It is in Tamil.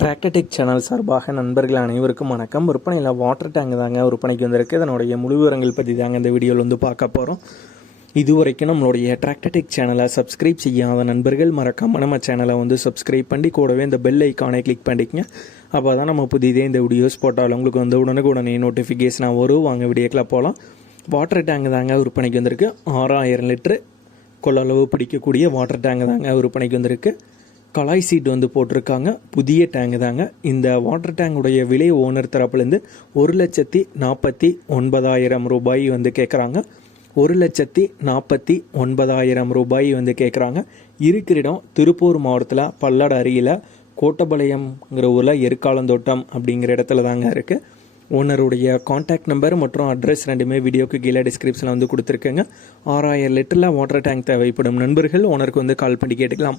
டிராக்டர்டெக் சேனல் சார்பாக நண்பர்கள் அனைவருக்கும் வணக்கம். விற்பனையில் வாட்டர் டேங்க் தாங்க விற்பனைக்கு வந்திருக்கு. இதனுடைய முழு விவரங்கள் பற்றி தாங்க இந்த வீடியோவில் வந்து பார்க்க போகிறோம் இதுவரைக்கும் நம்மளுடைய ட்ராக்டடிக் சேனலை சப்ஸ்கிரைப் செய்யாத நண்பர்கள் மறக்காமல் நம்ம சேனலை வந்து சப்ஸ்கிரைப் பண்ணி கூடவே இந்த பெல் ஐக்கானை கிளிக் பண்ணிக்கங்க. அப்போ தான் நம்ம புதிதே இந்த வீடியோஸ் போட்டாலும் உங்களுக்கு வந்து உடனுக்குடனே நோட்டிஃபிகேஷனாக வரும். வாங்க வீடியோக்கில் போகலாம் வாட்டர் டேங்க் தாங்க விற்பனைக்கு வந்திருக்கு. ஆறாயிரம் லிட்டரு கொள்ளளவு பிடிக்கக்கூடிய வாட்டர் டேங்க் தாங்க விற்பனைக்கு வந்திருக்கு. கலாய் சீட் வந்து போட்டிருக்காங்க. புதிய டேங்கு தாங்க. இந்த வாட்டர் டேங்குடைய விலை ஓனர் தரப்புலேருந்து ஒரு லட்சத்தி நாற்பத்தி ஒன்பதாயிரம் ரூபாய் வந்து கேட்குறாங்க ஒரு லட்சத்தி நாற்பத்தி ஒன்பதாயிரம் ரூபாய் வந்து கேட்குறாங்க இருக்கிற இடம் திருப்பூர் மாவட்டத்தில் பல்லட அருகில் கோட்டபாளையம்ங்கிற ஊரில் எருக்காலந்தோட்டம் அப்படிங்கிற இடத்துல தாங்க இருக்குது ஓனருடைய காண்டாக்ட் நம்பர் மற்றும் அட்ரஸ் ரெண்டுமே வீடியோக்கு கீழே டிஸ்கிரிப்ஷனில் வந்து கொடுத்துருக்கேங்க. ஆறாயிரம் லிட்டரில் வாட்டர் டேங்க் தேவைப்படும். நண்பர்கள் ஓனருக்கு வந்து கால் பண்ணி கேட்டுக்கலாம்.